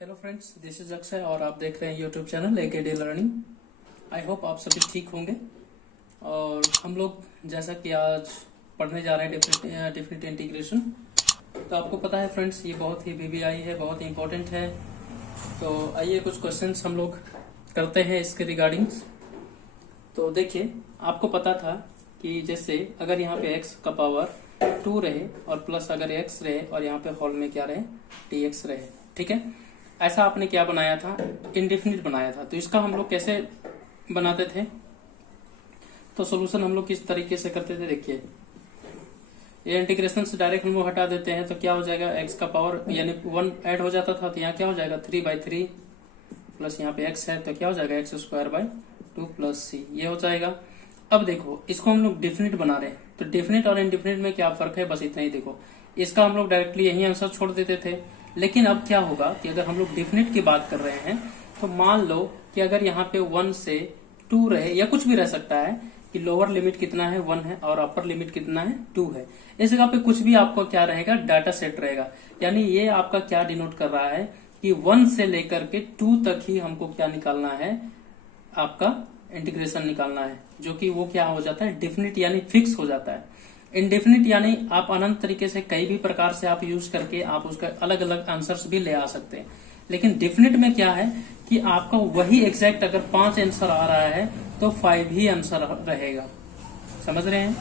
Hello friends, this is Akshay और आप देख रहे हैं YouTube channel एकेडी learning. I hope आप सभी ठीक होंगे। और हम लोग जैसा कि आज पढ़ने जा रहे हैं डिफरेंट इंटीग्रेशन। तो आपको पता है फ्रेंड्स, ये बहुत ही वीवीआई है, बहुत ही इंपॉर्टेंट है। तो आइए कुछ क्वेश्चंस हम लोग करते हैं इसके रिगार्डिंग्स। तो देखिए, आपको पता था कि जैसे अगर यहाँ पे x का पावर 2 रहे और प्लस अगर x रहे और यहाँ पे होल में क्या रहे, dx रहे, ठीक है। ऐसा आपने क्या बनाया था, इंडेफिनिट बनाया था। तो इसका हम लोग कैसे बनाते थे, तो सोल्यूशन हम लोग किस तरीके से करते थे। देखिए, ये इंटीग्रेशन से डायरेक्ट हम लोग हटा देते हैं तो क्या हो जाएगा, x का पावर यानी 1 ऐड हो जाता था तो यहाँ क्या हो जाएगा 3/3 प्लस यहाँ पे x है तो क्या हो जाएगा x² 2 प्लस c, ये हो जाएगा। अब देखो, इसको हम लोग डिफिनिट बना रहे हैं तो डिफिनिट और इनडिफिनिट में क्या फर्क है, बस इतना ही। देखो, इसका हम लोग डायरेक्टली यही आंसर छोड़ देते थे, लेकिन अब क्या होगा कि अगर हम लोग डिफिनिट की बात कर रहे हैं तो मान लो कि अगर यहाँ पे 1 से 2 रहे या कुछ भी रह सकता है कि लोअर लिमिट कितना है 1 है और अपर लिमिट कितना है 2 है। इस जगह पे कुछ भी आपको क्या रहेगा, डाटा सेट रहेगा। यानी ये आपका क्या डिनोट कर रहा है कि 1 से लेकर के 2 तक ही हमको क्या निकालना है, आपका इंटीग्रेशन निकालना है, जो कि वो क्या हो जाता है, डिफिनिट यानी फिक्स हो जाता है। इनडेफिनिट यानी आप अनंत तरीके से कई भी प्रकार से आप यूज करके आप उसका अलग अलग आंसर्स भी ले आ सकते हैं। लेकिन डिफिनिट में क्या है कि आपका वही एग्जैक्ट अगर 5 आंसर आ रहा है तो 5 ही आंसर रहेगा। समझ रहे हैं।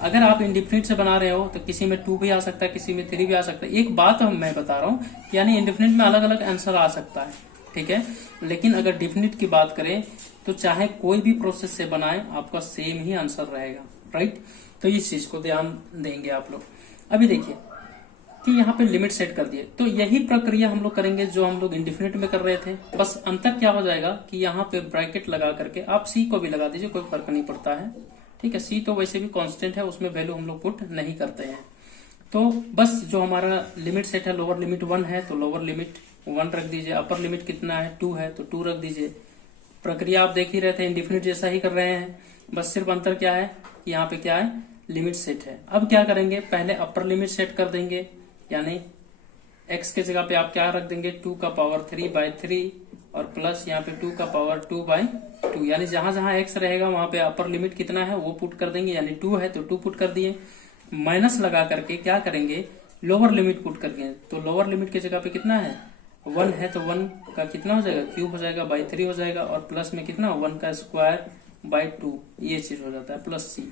अगर आप इंडेफिनिट से बना रहे हो तो किसी में 2 भी आ सकता है, किसी में 3 भी आ सकता है। एक बात मैं बता रहा हूँ, यानी इंडेफिनिट में अलग अलग आंसर आ सकता है, ठीक है। लेकिन अगर डिफिनिट की बात करें तो चाहे कोई भी प्रोसेस से बनाए आपका सेम ही आंसर रहेगा, राइट। तो इस चीज को ध्यान देंगे आप लोग। अभी देखिए कि यहाँ पे लिमिट सेट कर दिए, तो यही प्रक्रिया हम लोग करेंगे जो हम लोग इंडेफिनिट में कर रहे थे। बस अंतर क्या हो जाएगा कि यहाँ पे ब्रैकेट लगा करके आप सी को भी लगा दीजिए, कोई फर्क नहीं पड़ता है, ठीक है। सी तो वैसे भी कांस्टेंट है, उसमें वैल्यू हम लोग पुट नहीं करते हैं। तो बस जो हमारा लिमिट सेट है, लोअर लिमिट 1 है तो लोअर लिमिट 1 रख दीजिए, अपर लिमिट कितना है 2 है तो 2 रख दीजिए। प्रक्रिया आप देख ही रहे थे, इंडेफिनिट जैसा ही कर रहे हैं, बस सिर्फ अंतर क्या है कि यहाँ पे क्या है, लिमिट सेट है। अब क्या करेंगे, पहले अपर लिमिट सेट कर देंगे, यानी x के जगह पे आप क्या रख देंगे 2 का पावर 3/3 और प्लस यहाँ पे 2 का पावर 2/2, यानी जहां जहां x रहेगा वहां पे अपर लिमिट कितना है वो पुट कर देंगे, यानी 2 है तो 2 पुट कर दिए। माइनस लगा करके क्या करेंगे, लोअर लिमिट पुट करके, तो लोअर लिमिट की जगह पे कितना है 1 है तो 1 का कितना हो जाएगा, क्यूब हो जाएगा, /3 हो जाएगा, और प्लस में कितना 1 का स्क्वायर 2, ये चीज हो जाता है प्लस c,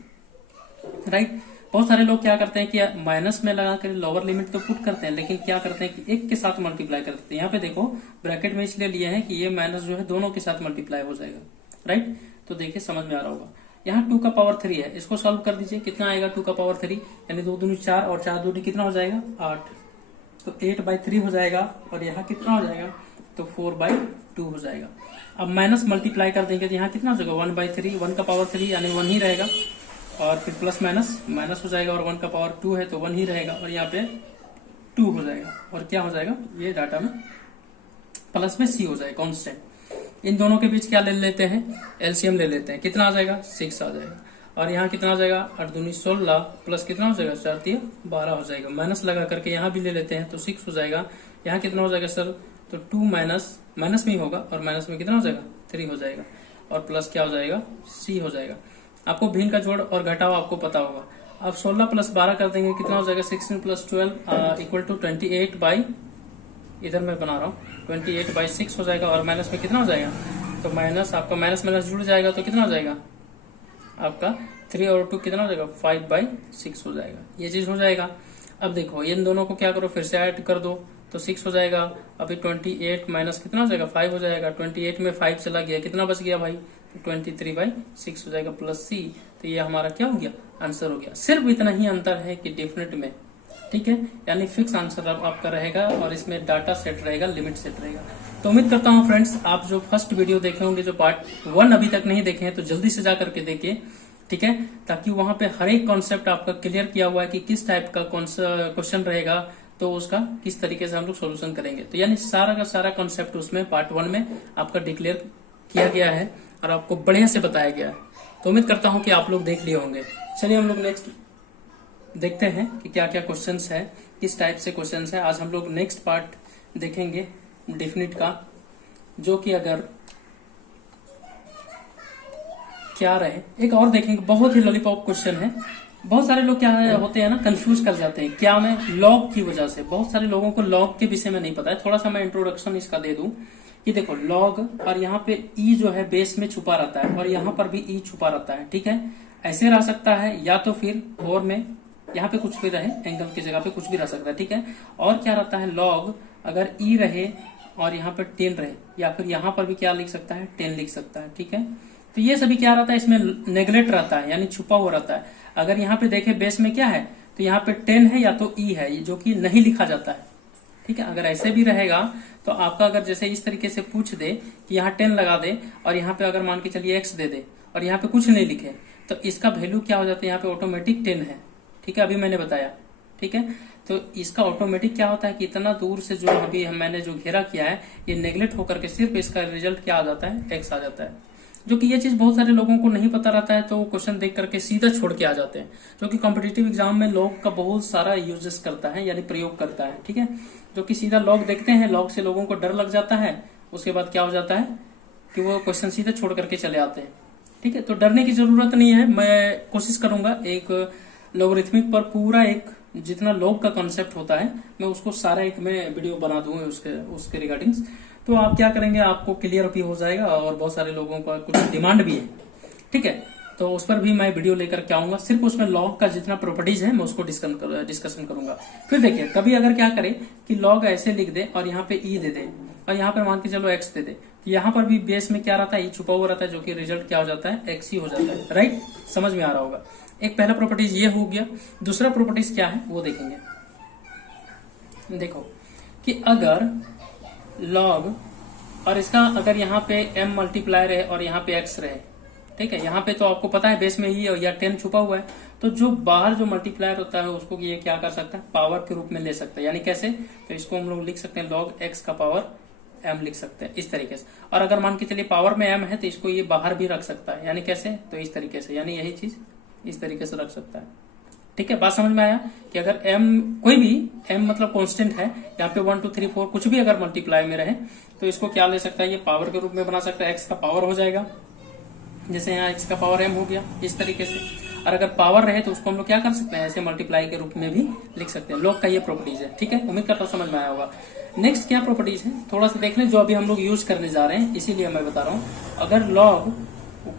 राइट। बहुत सारे लोग क्या करते हैं कि माइनस में लगा कर लोअर लिमिट तो पुट करते हैं, लेकिन क्या करते हैं कि एक के साथ मल्टीप्लाई कर देते हैं। यहाँ पे देखो ब्रैकेट में इसलिए लिए हैं कि ये माइनस जो है दोनों के साथ मल्टीप्लाई हो जाएगा, राइट। तो देखिए समझ में आ रहा होगा। यहाँ 2 का पावर 3 है, इसको सॉल्व कर दीजिए, कितना आएगा 2 का पावर 3, यानी 2 दूनी 4 और 4 दूनी कितना हो जाएगा 8, तो 8/3 हो जाएगा, और यहाँ कितना हो जाएगा तो 4/2 हो जाएगा। अब माइनस मल्टीप्लाई कर देंगे तो यहाँ कितना हो जाएगा 1/3, 1 का पावर 3 यानी 1 ही रहेगा, और फिर प्लस माइनस हो जाएगा, और 1 का पावर 2 है तो 1 ही रहेगा, और यहाँ पे 2 हो जाएगा, और क्या हो जाएगा ये डाटा में प्लस में c हो जाएगा कांस्टेंट। इन दोनों के बीच क्या ले लेते हैं, एलसीएम ले लेते हैं, कितना आ जाएगा 6 आ जाएगा, और यहाँ कितना आ जाएगा 8 दूनी 16 प्लस कितना हो जाएगा 4 3 12 हो जाएगा। माइनस लगा करके यहाँ भी ले लेते हैं तो 6 हो जाएगा। यहाँ कितना हो जाएगा सर, तो 2 माइनस में ही होगा, और माइनस में कितना हो जाएगा 3 हो जाएगा, और प्लस क्या हो जाएगा c हो जाएगा। आपको भिन्न का जोड़ और घटाव आपको पता होगा। अब 16 + 12 कर देंगे, कितना हो जाएगा 16 + 12 इक्वल टू 28 इधर मैं बना रहा हूँ 28/6 हो जाएगा, और माइनस में कितना हो जाएगा, तो माइनस आपका माइनस जुड़ जाएगा तो कितना हो जाएगा आपका 3 और 2 कितना हो जाएगा 5/6 हो जाएगा, ये चीज हो जाएगा। अब देखो इन दोनों को क्या करो, फिर से ऐड कर दो तो 6 हो जाएगा। अभी 28 माइनस कितना हो जाएगा 5 हो जाएगा, 28 में 5 चला गया, कितना बच गया भाई 23/6 हो जाएगा प्लस c। तो ये हमारा क्या हो गया, आंसर हो गया। सिर्फ इतना ही अंतर है कि डिफिनिट में, ठीक है, यानी फिक्स आंसर आपका रहेगा, और इसमें डाटा सेट रहेगा, लिमिट सेट रहेगा। तो उम्मीद करता हूँ फ्रेंड्स, आप जो फर्स्ट वीडियो देखे होंगे, जो पार्ट 1 अभी तक नहीं देखे हैं तो जल्दी से जा करके देखिए, ठीक है, ताकि वहां पे हर एक कॉन्सेप्ट आपका क्लियर किया हुआ है कि किस टाइप का क्वेश्चन रहेगा, तो उसका किस तरीके से हम लोग सोल्यूशन करेंगे। तो यानी सारा का सारा कॉन्सेप्ट उसमें पार्ट 1 में आपका डिक्लेयर किया गया है और आपको बढ़िया से बताया गया है। तो उम्मीद करता हूं कि आप लोग देख लिए होंगे। चलिए हम लोग नेक्स्ट देखते हैं कि क्या क्या क्वेश्चंस है, किस टाइप से क्वेश्चंस है। आज हम लोग नेक्स्ट पार्ट देखेंगे डेफिनिट का, जो कि अगर क्या रहे, एक और देखेंगे, बहुत ही लॉलीपॉप क्वेश्चन है। बहुत सारे लोग क्या होते हैं ना, कंफ्यूज कर जाते हैं क्या में लॉग की वजह से। बहुत सारे लोगों को लॉग के विषय में नहीं पता है। थोड़ा सा मैं इंट्रोडक्शन इसका दे दूं कि देखो लॉग, और यहाँ पे ई जो है बेस में छुपा रहता है और यहाँ पर भी ई छुपा रहता है, ठीक है। ऐसे रह सकता है या तो फिर और में यहाँ पे कुछ भी रहे, एंगल की जगह पे कुछ भी रह सकता है, ठीक है। और क्या रहता है लॉग, अगर ई रहे और यहाँ पे 10 रहे, या फिर यहाँ पर भी क्या लिख सकता है 10 लिख सकता है, ठीक है। तो ये सभी क्या रहता है, इसमें नेगलेक्ट रहता है, यानी छुपा हुआ रहता है। अगर यहाँ पे देखे बेस में क्या है, तो यहाँ पे 10 है या तो ई है, जो कि नहीं लिखा जाता है, ठीक है। अगर ऐसे भी रहेगा तो आपका अगर जैसे इस तरीके से पूछ दे कि यहाँ 10 लगा दे और यहाँ पे अगर मान के चलिए x दे दे और यहाँ पे कुछ नहीं लिखे, तो इसका वैल्यू क्या हो जाता है, यहाँ पे ऑटोमेटिक 10 है, ठीक है। अभी मैंने बताया, ठीक है। तो इसका ऑटोमेटिक क्या होता है कि इतना दूर से जो अभी मैंने जो घेरा किया है, ये नेगलेक्ट होकर के सिर्फ इसका रिजल्ट क्या आ जाता है, x आ जाता है। जो कि ये चीज बहुत सारे लोगों को नहीं पता रहता है, तो वो क्वेश्चन देख करके सीधा छोड़ के आ जाते हैं, जो कि कॉम्पिटिटिव एग्जाम में लॉग का बहुत सारा यूजेस करता है, यानी प्रयोग करता है, ठीक है। जो कि सीधा लॉग देखते हैं, लॉग से लोगों को डर लग जाता है, उसके बाद क्या हो जाता है कि वो क्वेश्चन सीधे छोड़ करके चले आते हैं, ठीक है। तो डरने की जरूरत नहीं है। मैं कोशिश करूंगा एक लॉगरिथमिक पर पूरा एक जितना लॉग का कॉन्सेप्ट होता है, मैं उसको सारा एक मैं वीडियो बना दूंगा उसके रिगार्डिंग्स। तो आप क्या करेंगे, आपको क्लियर भी हो जाएगा और बहुत सारे लोगों का कुछ डिमांड भी है, ठीक है। तो उस पर भी मैं वीडियो लेकर के आऊंगा, सिर्फ उसमें लॉग का जितना प्रॉपर्टीज है मैं उसको डिस्कशन करूंगा। फिर देखिए कभी अगर क्या करे कि लॉग ऐसे लिख दे और यहाँ पे ई दे दे और यहाँ पे मान के चलो एक्स दे दे, तो यहाँ पर भी बेस में क्या रहता है, ई छुपा हुआ रहता है, जो कि रिजल्ट क्या हो जाता है, एक्स ही हो जाता है, राइट। समझ में आ रहा होगा। एक पहला प्रॉपर्टीज ये हो गया। दूसरा प्रॉपर्टीज क्या है वो देखेंगे। देखो कि अगर लॉग और इसका अगर यहाँ पे m मल्टीप्लाई रहे और यहाँ पे x रहे, ठीक है। यहाँ पे तो आपको पता है बेस में ही या 10 छुपा हुआ है, तो जो बाहर जो मल्टीप्लायर होता है उसको ये क्या कर सकता है, पावर के रूप में ले सकता है। यानी कैसे, तो इसको हम लोग लिख सकते हैं log x का पावर m लिख सकते हैं इस तरीके से। और अगर मान के चलिए पावर में m है तो इसको ये बाहर भी रख सकता है, यानी कैसे, तो इस तरीके से, यानी यही चीज इस तरीके से रख सकता है, ठीक है। बात समझ में आया कि अगर m कोई भी m मतलब कांस्टेंट है, यहाँ पे 1 2 3 4 कुछ भी अगर मल्टीप्लाई में रहे तो इसको क्या ले सकता है, ये पावर के रूप में बना सकता है, x का पावर हो जाएगा। जैसे यहाँ x का पावर m हो गया इस तरीके से। और अगर पावर रहे तो उसको हम लोग क्या कर सकते हैं, ऐसे मल्टीप्लाई के रूप में भी लिख सकते हैं। लॉग का ये प्रॉपर्टीज है, ठीक है। उम्मीद करता हूँ समझ में आया होगा। नेक्स्ट क्या प्रॉपर्टीज है थोड़ा सा देख लें, जो अभी हम लोग यूज करने जा रहे हैं, इसीलिए मैं बता रहा हूँ। अगर लॉग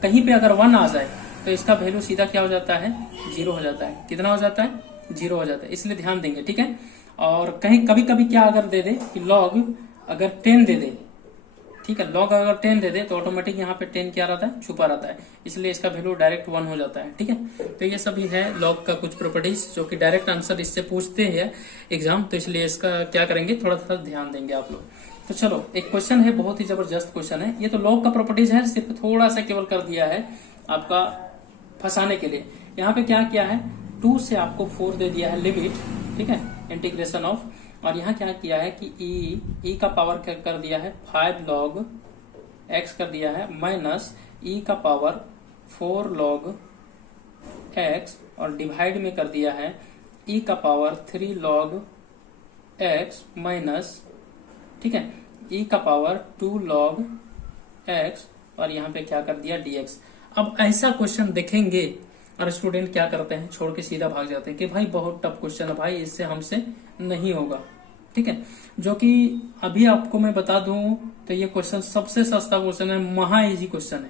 कहीं पे अगर 1 आ जाए तो इसका वैल्यू सीधा क्या हो जाता है, 0 हो जाता है। कितना हो जाता है, 0 हो जाता है, इसलिए ध्यान देंगे, ठीक है। और कहीं कभी कभी क्या अगर दे दे कि लॉग अगर 10 दे दे, ठीक है, लॉग अगर 10 दे दे तो ऑटोमेटिक यहाँ पे 10 क्या रहता है, छुपा रहता है, इसलिए इसका वैल्यू डायरेक्ट 1 हो जाता है, ठीक है। तो ये सभी है लॉग का कुछ प्रॉपर्टीज, जो कि डायरेक्ट आंसर इससे पूछते हैं एग्जाम, तो इसलिए इसका क्या करेंगे, थोड़ा थोड़ा ध्यान देंगे आप लोग। तो चलो एक क्वेश्चन है, बहुत ही जबरदस्त क्वेश्चन है। ये तो लॉग का प्रॉपर्टीज है, सिर्फ थोड़ा सा केवल कर दिया है आपका फंसाने के लिए। यहाँ पे क्या किया है, 2 से आपको 4 दे दिया है लिमिट, ठीक है, इंटीग्रेशन ऑफ। और यहाँ क्या किया है कि e का पावर क्या कर दिया है, 5 log x कर दिया है, माइनस e का पावर 4 log x, और डिवाइड में कर दिया है e का पावर 3 log x माइनस, ठीक है, e का पावर 2 log x, और यहाँ पे क्या कर दिया dx। अब ऐसा क्वेश्चन देखेंगे और स्टूडेंट क्या करते हैं, छोड़ के सीधा भाग जाते हैं कि भाई बहुत टफ क्वेश्चन है भाई, इससे हमसे नहीं होगा, ठीक है। जो कि अभी आपको मैं बता दूं तो ये क्वेश्चन सबसे सस्ता क्वेश्चन है, महा इजी क्वेश्चन है,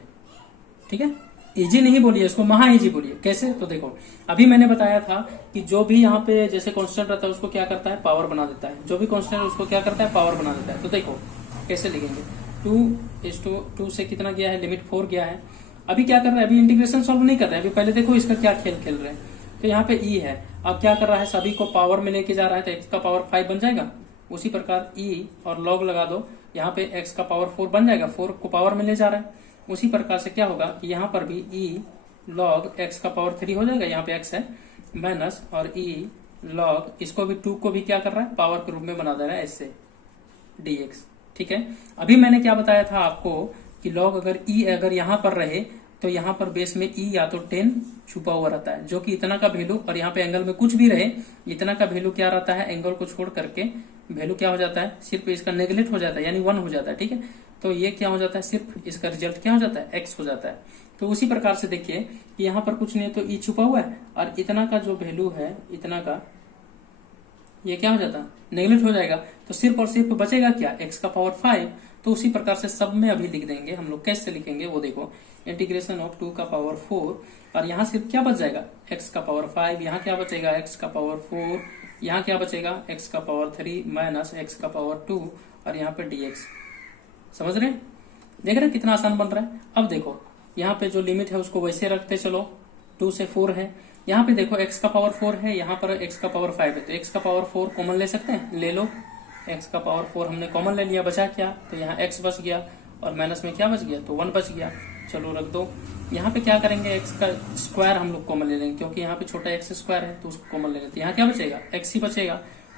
ठीक है। इजी नहीं बोलिए इसको, महा इजी बोलिए। कैसे, तो देखो अभी मैंने बताया था कि जो भी यहाँ पे जैसे कांस्टेंट रहता है उसको क्या करता है, पावर बना देता है। जो भी कांस्टेंट है उसको क्या करता है, पावर बना देता है। तो देखो कैसे लिखेंगे, 2 से कितना गया है, लिमिट 4 गया है। अभी क्या कर रहा है, अभी इंटीग्रेशन सॉल्व नहीं कर रहे हैं, अभी पहले देखो इसका क्या खेल खेल रहे हैं। तो यहाँ पे e है, अब क्या कर रहा है, सभी को पावर में लेके जा रहा है, तो x का पावर 5 बन जाएगा। उसी प्रकार e और log लगा दो, यहाँ पे x का पावर 4 बन जाएगा, 4 को पावर में ले जा रहा है। उसी प्रकार से क्या होगा कि यहाँ पर भी e log x का पावर 3 हो जाएगा, यहाँ पे x है, माइनस और e log इसको भी 2 को भी क्या कर रहा है, पावर के रूप में बना दे रहा है ऐसे dx, ठीक है। अभी मैंने क्या बताया था आपको कि log अगर e अगर यहाँ पर रहे तो यहाँ पर बेस में e या तो 10 छुपा हुआ रहता है, जो कि इतना का वैल्यू, और यहाँ पे एंगल में कुछ भी रहे, इतना का वैल्यू क्या रहता है, एंगल को छोड़ करके वैल्यू क्या हो जाता है, सिर्फ इसका नेगलेक्ट हो जाता है, यानी 1 हो जाता है। ठीक है, तो ये क्या हो जाता है, सिर्फ इसका रिजल्ट क्या हो जाता है, x हो जाता है। तो उसी प्रकार से देखिए कि यहाँ पर कुछ नहीं है तो e छुपा हुआ है, और इतना का जो वैल्यू है, इतना का ये क्या हो जाता है, नेगलेक्ट हो जाएगा। तो सिर्फ और सिर्फ बचेगा क्या, x का पावर 5। तो उसी प्रकार से सब में अभी लिख देंगे हम लोग। कैसे लिखेंगे वो देखो, इंटीग्रेशन ऑफ 2 का पावर 4, और यहाँ सिर्फ क्या बच जाएगा, x का पावर 5, यहाँ क्या बचेगा, x का पावर 4, यहाँ क्या बचेगा, x का पावर 3 माइनस x का पावर 2, और यहाँ पे dx। समझ रहे हैं, देख रहे हैं कितना आसान बन रहा है। अब देखो यहाँ पे जो लिमिट है उसको वैसे रखते चलो, 2 से 4 है। यहाँ पे देखो x का पावर 4 है, यहाँ पर x का पावर 5 है, तो x का पावर 4 कॉमन ले सकते हैं, ले लो। x का पावर 4 हमने कॉमन ले लिया, बचा क्या, तो यहाँ x बच गया, और माइनस में क्या बच गया, तो 1 बच गया। चलो रख दो। यहाँ पे क्या करेंगे, x का स्क्वायर हम लोग कॉमन ले लेंगे, क्योंकि यहाँ पे छोटा x स्क्वायर है तो उसको कॉमन ले लेते हैं। यहाँ क्या बचेगा, x ही बचेगा,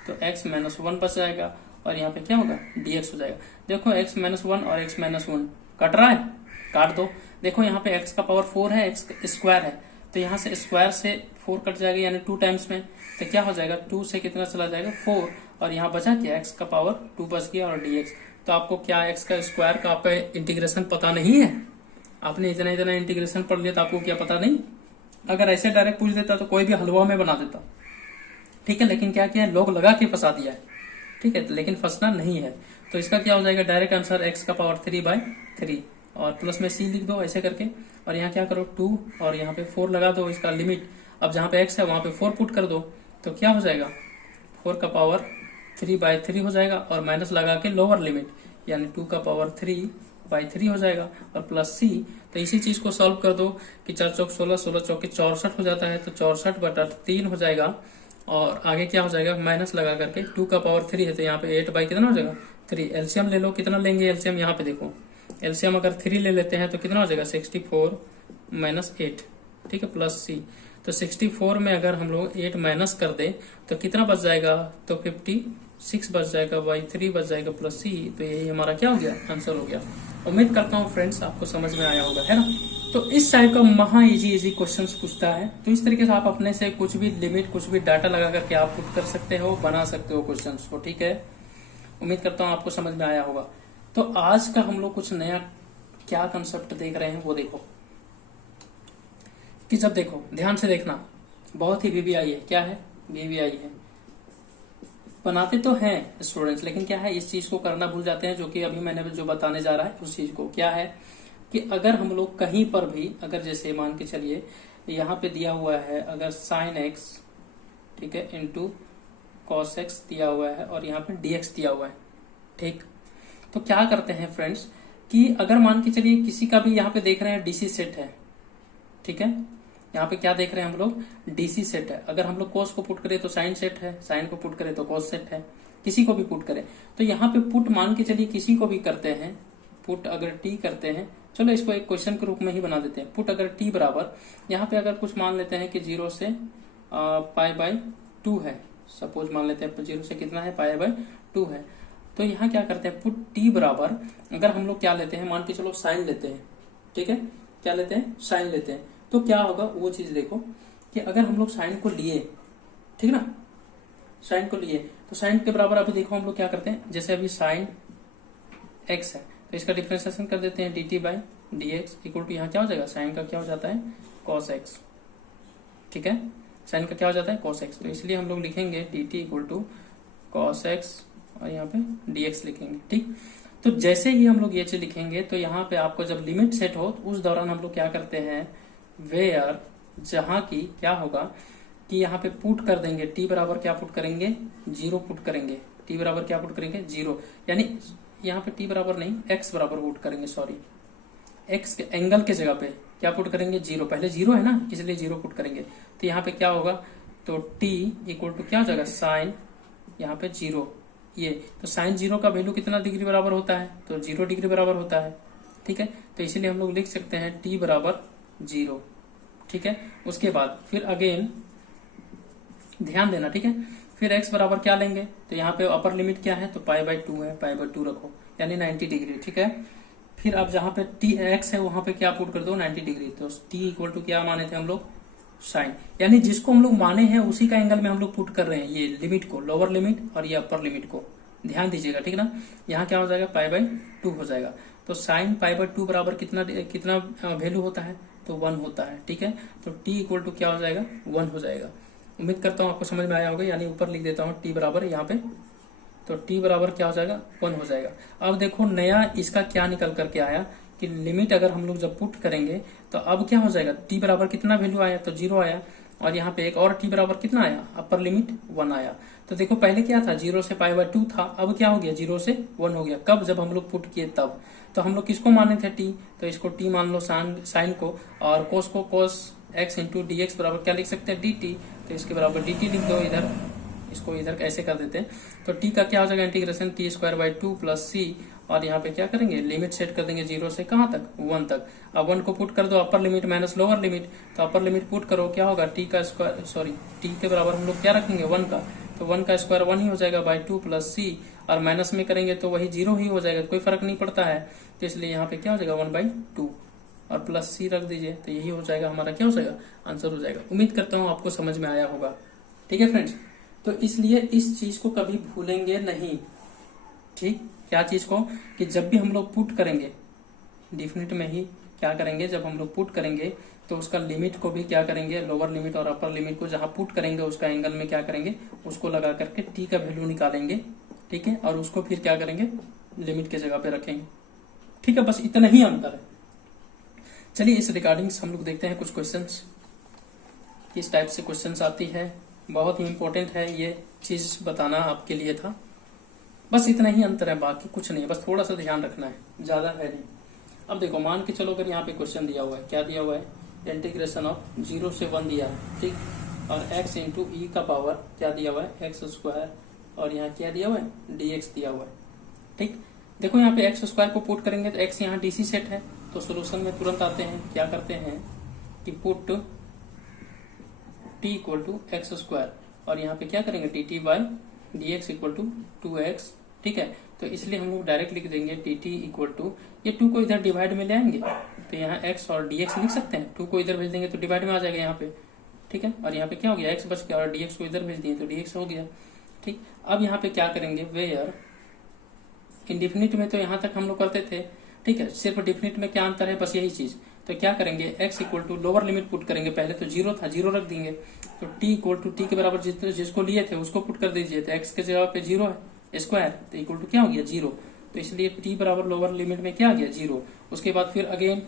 तो x माइनस 1 बच जाएगा, और यहाँ पे क्या होगा, dx हो जाएगा। देखो x माइनस 1 और x माइनस 1 कट रहा है, काट दो। देखो यहाँ पे x का पावर 4 है, x स्क्वायर है, तो यहाँ से स्क्वायर से 4 कट जाएगा, यानी 2 टाइम्स में, तो क्या हो जाएगा, 2 से कितना चला जाएगा, 4, और यहाँ बचा क्या, x का पावर 2 बच गया, और dx। तो आपको क्या x का स्क्वायर का आपका इंटीग्रेशन पता नहीं है, आपने इतना इतना इंटीग्रेशन पढ़ लिया तो आपको क्या पता नहीं। अगर ऐसे डायरेक्ट पूछ देता तो कोई भी हलवा में बना देता। ठीक है, लेकिन क्या किया, लोग लगा के फंसा दिया है। ठीक है, लेकिन फंसना नहीं है। तो इसका क्या हो जाएगा, डायरेक्ट आंसर x का पावर 3/3, और प्लस में c लिख दो ऐसे करके, और यहाँ क्या करो 2, और यहाँ पे 4 लगा दो, इसका लिमिट। अब जहाँ पे x है वहां पे 4 पुट कर दो, तो क्या हो जाएगा, 4 का पावर 3/3 हो जाएगा, और माइनस लगा के लोअर लिमिट, यानी 2 का पावर 3/3 हो जाएगा, और प्लस c। तो इसी चीज को सॉल्व कर दो कि 4 चौक 16, 16 चौक 64 हो जाता है, तो 64/3 हो जाएगा, और आगे क्या हो जाएगा, माइनस लगा करके 2 का पावर 3 है, तो यहाँ पे 8 बाई कितना हो जाएगा, 3। एलसीएम ले लो, कितना लेंगे एलसीएम, यहाँ पे देखो एलसीएम अगर 3 ले लेते हैं तो कितना हो जाएगा, 64 माइनस 8, ठीक है, प्लस सी। तो 64 में अगर हम लोग 8 माइनस कर दे तो कितना बच जाएगा, तो 56 बच जाएगा, बाई 3 बच जाएगा, प्लस सी। तो यही हमारा क्या हो गया, आंसर हो गया। उम्मीद करता हूँ फ्रेंड्स आपको समझ में आया होगा, है ना। तो इस टाइप का महा इजी क्वेश्चंस पूछता है, तो इस तरीके से आप अपने से कुछ भी लिमिट, कुछ भी डाटा लगा करके आप पुट कर सकते हो, बना सकते हो क्वेश्चंस को। ठीक है, उम्मीद करता हूँ आपको समझ में आया होगा। तो आज का हम लोग कुछ नया क्या कंसेप्ट देख रहे हैं वो देखो, कि जब देखो ध्यान से देखना, बहुत ही वीवीआई है। क्या है, वीवीआई है। बनाते तो हैं स्टूडेंट्स, लेकिन क्या है, इस चीज को करना भूल जाते हैं, जो कि अभी मैंने जो बताने जा रहा है उस चीज को। क्या है कि अगर हम लोग कहीं पर भी, अगर जैसे मान के चलिए यहाँ पे दिया हुआ है, अगर साइन एक्स, ठीक है, इंटू कॉस एक्स दिया हुआ है, और यहाँ पे डीएक्स दिया हुआ है, ठीक। तो क्या करते हैं फ्रेंड्स कि अगर मान के चलिए किसी का भी यहाँ पे देख रहे हैं डीसी सेट है, ठीक है, यहाँ पे क्या देख रहे हैं हम लोग, डीसी सेट है। अगर हम लोग कोस को पुट करें तो साइन सेट है, साइन को पुट करें तो कोस सेट है, किसी को भी पुट करें। तो यहाँ पे पुट मान के चलिए किसी को भी करते हैं, पुट अगर टी करते हैं, चलो इसको एक क्वेश्चन के रूप में ही बना देते हैं। पुट अगर टी बराबर, यहाँ पे अगर कुछ मान लेते हैं कि 0 से π/2 है, सपोज मान लेते हैं 0 से कितना है, π/2 है। तो यहाँ क्या करते हैं, पुट टी बराबर, अगर हम लोग क्या लेते हैं, मान के चलो साइन लेते हैं, ठीक है, क्या लेते हैं, साइन लेते हैं। तो क्या होगा वो चीज देखो कि अगर हम लोग साइन को लिए, ठीक ना, साइन को लिए, तो साइन के बराबर अभी देखो हम लोग क्या करते हैं, जैसे अभी साइन एक्स है तो इसका डिफरेंशिएशन कर देते हैं dt/dx इक्वल टू, यहाँ क्या हो जाएगा, साइन का क्या हो जाता है, cos x, ठीक है, साइन का क्या हो जाता है, cos x। तो इसलिए हम लोग लिखेंगे dt equal to cos x, और यहाँ पे dx लिखेंगे, ठीक। तो जैसे ही हम लोग ये चीज लिखेंगे तो यहाँ पे आपको जब लिमिट सेट हो तो उस दौरान हम लोग क्या करते हैं, वेयर, जहां की क्या होगा कि यहाँ पे पुट कर देंगे t बराबर क्या पुट करेंगे, 0 पुट करेंगे, t बराबर क्या पुट करेंगे, 0, यानी यहाँ पे t बराबर नहीं, x बराबर पुट करेंगे, सॉरी, x के एंगल के जगह पे क्या पुट करेंगे, 0, पहले 0 है ना इसलिए 0 पुट करेंगे। तो यहाँ पे क्या होगा, तो t इक्वल टू क्या हो जाएगा, साइन यहाँ पे 0, ये तो साइन 0 का वैल्यू कितना डिग्री बराबर होता है, तो 0 डिग्री बराबर होता है, ठीक है। तो इसीलिए हम लोग लिख सकते हैं t बराबर 0, ठीक है। उसके बाद फिर अगेन ध्यान देना, ठीक है, फिर x बराबर क्या लेंगे, तो यहाँ पे अपर लिमिट क्या है, तो π/2 है, π/2 रखो, यानी 90 डिग्री, ठीक है। फिर अब जहाँ पे x है वहां पे क्या पुट कर दो, 90 डिग्री। तो t इक्वल टू क्या माने थे हम लोग, साइन, यानी जिसको हम लोग माने हैं उसी का एंगल में हम लोग पुट कर रहे हैं, ये लिमिट को, लोअर लिमिट और ये अपर लिमिट को, ध्यान दीजिएगा, ठीक ना। यहाँ क्या हो जाएगा, π/2 हो जाएगा। तो sin π/2 बराबर कितना कितना वैल्यू होता है, तो 1 होता है, ठीक है। तो t इक्वल टू क्या हो जाएगा, 1 हो जाएगा। उम्मीद करता हूँ आपको समझ में आया होगा। यानी ऊपर लिख देता हूँ t बराबर यहाँ पे, तो t बराबर क्या हो जाएगा, 1 हो जाएगा। अब देखो नया इसका क्या निकल करके आया कि लिमिट अगर हम लोग जब पुट करेंगे तो अब क्या हो जाएगा, t बराबर कितना वैल्यू आया, तो 0 आया। और यहाँ पे एक और t बराबर कितना आया, अपर लिमिट 1 आया। तो देखो पहले क्या था, 0 से π/2 था, अब क्या हो गया, 0 से 1 हो गया। कब, जब हम लोग पुट किए तब। तो हम लोग किसको माने थे, t, तो इसको t मान लो साइन को, और कोस को कोस x इंटू डी एक्स बराबर क्या लिख सकते हैं, dt। तो इसके बराबर dt लिख दो इधर, इसको इधर ऐसे कर देते हैं। तो t का क्या हो जाएगा, इंटीग्रेशन t² प्लस c, और यहाँ पे क्या करेंगे, लिमिट सेट कर देंगे 0 से कहाँ तक, 1 तक। अब 1 को पुट कर दो, upper limit minus lower limit, तो अपर लिमिट पुट करो, क्या होगा, t के बराबर हम लोग क्या रखेंगे, 1 का। तो 1 का स्क्वायर 1 ही हो जाएगा /2 प्लस c, और माइनस में करेंगे तो वही 0 ही हो जाएगा, कोई फर्क नहीं पड़ता है। तो इसलिए यहाँ पे क्या हो जाएगा, 1/2 और प्लस c रख दीजिए, तो यही हो जाएगा हमारा, क्या हो जाएगा, आंसर हो जाएगा। उम्मीद करता हूँ आपको समझ में आया होगा, ठीक है फ्रेंड्स। तो इसलिए इस चीज को कभी भूलेंगे नहीं, ठीक। क्या चीज को, कि जब भी हम लोग पुट करेंगे डिफिनिट में ही क्या करेंगे, जब हम लोग पुट करेंगे तो उसका लिमिट को भी क्या करेंगे, लोअर लिमिट और अपर लिमिट को जहां पुट करेंगे उसका एंगल में क्या करेंगे, उसको लगा करके t का वैल्यू निकालेंगे, ठीक है। और उसको फिर क्या करेंगे, लिमिट के जगह पे रखेंगे, ठीक है। बस इतना ही अंतर है। चलिए इस रिगार्डिंग हम लोग देखते हैं कुछ क्वेश्चंस, किस टाइप से क्वेश्चंस आती है। बहुत ही इंपॉर्टेंट है ये चीज बताना आपके लिए था। बस इतना ही अंतर है, बाकी कुछ नहीं है, बस थोड़ा सा ध्यान रखना है, ज्यादा है नहीं। अब देखो मान के चलो, अगर यहाँ पे क्वेश्चन दिया हुआ है, क्या दिया हुआ है, इंटीग्रेशन ऑफ 0 से 1 दिया है, ठीक। और x इंटू ई का पावर क्या दिया हुआ है, x², और यहाँ क्या दिया हुआ है, dx दिया हुआ है, ठीक। देखो यहाँ पे x² को पुट करेंगे तो x यहाँ डीसी सेट है, तो सोल्यूशन में तुरंत आते हैं, क्या करते हैं कि put t equal to x², और यहाँ पे क्या करेंगे, dt/dx इक्वल टू 2x, ठीक है। तो इसलिए हम लोग डायरेक्ट लिख देंगे dt इक्वल टू, ये 2 को इधर डिवाइड में ले आएंगे तो यहाँ x और dx लिख सकते हैं, 2 को इधर भेज देंगे तो डिवाइड में आ जाएगा यहाँ पे, ठीक है। और यहाँ पे क्या हो गया, x बच गया, और dx को इधर भेज दिए तो dx हो गया, ठीक। अब यहाँ पे क्या करेंगे, वेयर इंडिफिनिट में तो यहाँ तक हम लोग करते थे, ठीक है। सिर्फ डिफिनिट में क्या अंतर है, बस यही चीज। तो क्या करेंगे, x equal to lower limit put करेंगे, पहले तो 0 था, 0 रख देंगे। तो t इक्वल टू t के बराबर जिसको लिए थे उसको पुट कर दीजिए, तो x के जगह पे 0 है स्क्वायर, तो इक्वल टू क्या हो गया, 0। तो इसलिए t बराबर लोअर लिमिट में क्या आ गया, 0। उसके बाद फिर अगेन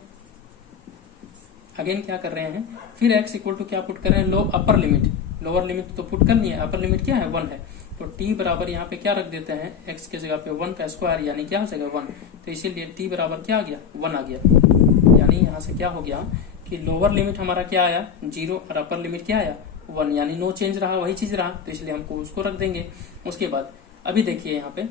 क्या कर रहे हैं, फिर x इक्वल टू क्या पुट कर रहे हैं, अपर लिमिट, लोअर लिमिट तो पुट करनी है, अपर लिमिट क्या है, 1 है। तो t बराबर यहाँ पे क्या रख देते हैं, x के जगह पे 1 का स्क्वायर, यानी क्या हो जाएगा, 1। तो इसीलिए t बराबर क्या आ गया, 1 आ गया। यानी यहाँ से क्या हो गया कि लोअर लिमिट हमारा क्या आया, 0, और अपर लिमिट क्या आया, 1, यानी नो चेंज रहा, वही चीज रहा, तो इसलिए हमको उसको रख देंगे। उसके बाद अभी देखिए यहाँ पे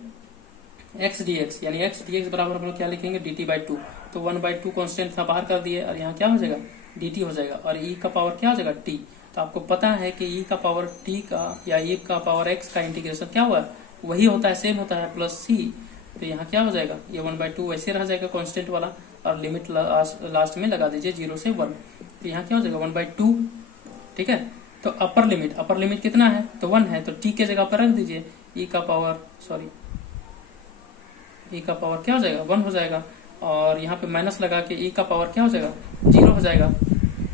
x dx, यानी x dx बराबर हम लोग क्या लिखेंगे, dt/2। तो 1/2 कॉन्स्टेंट था, बाहर कर दिए, और यहाँ क्या हो जाएगा, dt हो जाएगा, और e का पावर क्या हो जाएगा, t। तो आपको पता है कि e का पावर t का या e का पावर x का इंटीग्रेशन क्या हुआ है, वही होता है, सेम होता है, प्लस c। तो यहाँ क्या हो जाएगा, ये 1/2 वैसे रह जाएगा कॉन्स्टेंट वाला, और लिमिट लास्ट में लगा दीजिए 0 से 1। तो यहाँ क्या हो जाएगा, 1/2, ठीक है। तो अपर लिमिट कितना है, तो 1 है, तो t के जगह पर रख दीजिए, e का पावर क्या हो जाएगा, 1 हो जाएगा, और यहाँ पे माइनस लगा के e का पावर क्या हो जाएगा, 0 हो जाएगा।